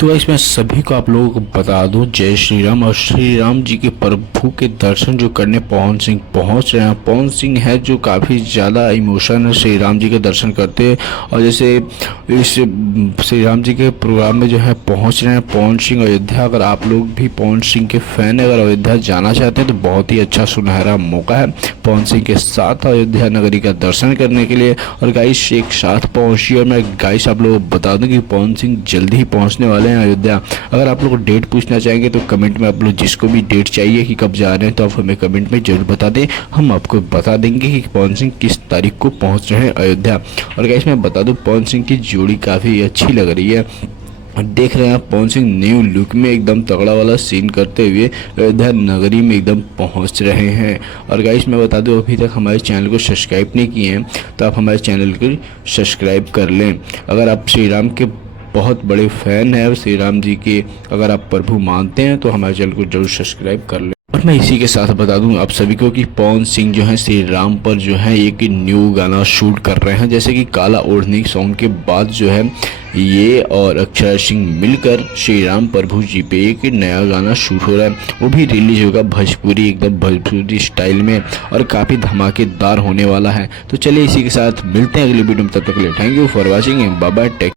तो इसमें सभी को आप लोगों को बता दूं, जय श्री राम। और श्री राम जी के प्रभु के दर्शन जो करने पवन सिंह पहुंच रहे हैं। पवन सिंह है जो काफ़ी ज़्यादा इमोशन है श्री राम जी के दर्शन करते हैं। और जैसे इस श्री राम जी के प्रोग्राम में जो है पहुंच रहे हैं पवन सिंह अयोध्या। अगर आप लोग भी पवन सिंह के फ़ैन है, अगर अयोध्या जाना चाहते हैं तो बहुत ही अच्छा सुनहरा मौका है पवन सिंह के साथ अयोध्या नगरी का दर्शन करने के लिए। और गाइस एक साथ पहुँचिए। और मैं गाइस आप लोगों को बता दूँ कि पवन सिंह जल्दी ही पहुँचने वाले हैं अयोध्या। अगर आप लोग डेट पूछना चाहेंगे तो कमेंट में आप लोग जिसको भी डेट चाहिए कि कब जा रहे हैं तो आप हमें कमेंट में जरूर बता दें। हम आपको बता देंगे कि पवन सिंह किस तारीख को पहुंच रहे हैं अयोध्या। और गाइस मैं बता दूं, पवन सिंह की जोड़ी काफ़ी अच्छी लग रही है। देख रहे हैं आप पवन सिंह न्यू लुक में एकदम तगड़ा वाला सीन करते हुए अयोध्या नगरी में एकदम पहुंच रहे हैं। और गाइस मैं बता दूं, अभी तक हमारे चैनल को सब्सक्राइब नहीं किए हैं तो आप हमारे चैनल को सब्सक्राइब कर लें। अगर आप श्री राम के बहुत बड़े फ़ैन हैं, श्री राम जी के अगर आप प्रभु मानते हैं तो हमारे चैनल को जरूर सब्सक्राइब कर लें। और मैं इसी के साथ बता दूं आप सभी को कि पवन सिंह जो है श्री राम पर जो है एक न्यू गाना शूट कर रहे हैं। जैसे कि काला ओढ़नी सॉन्ग के बाद जो है ये और अक्षय सिंह मिलकर श्री राम प्रभु जी पे एक नया गाना शूट हो रहा है। वो भी रिलीज होगा भोजपुरी, एकदम भोजपुरी स्टाइल में और काफ़ी धमाकेदार होने वाला है। तो चलिए इसी के साथ मिलते हैं अगली वीडियो में। तब तक के लिए thank you for watching. Bye bye, take.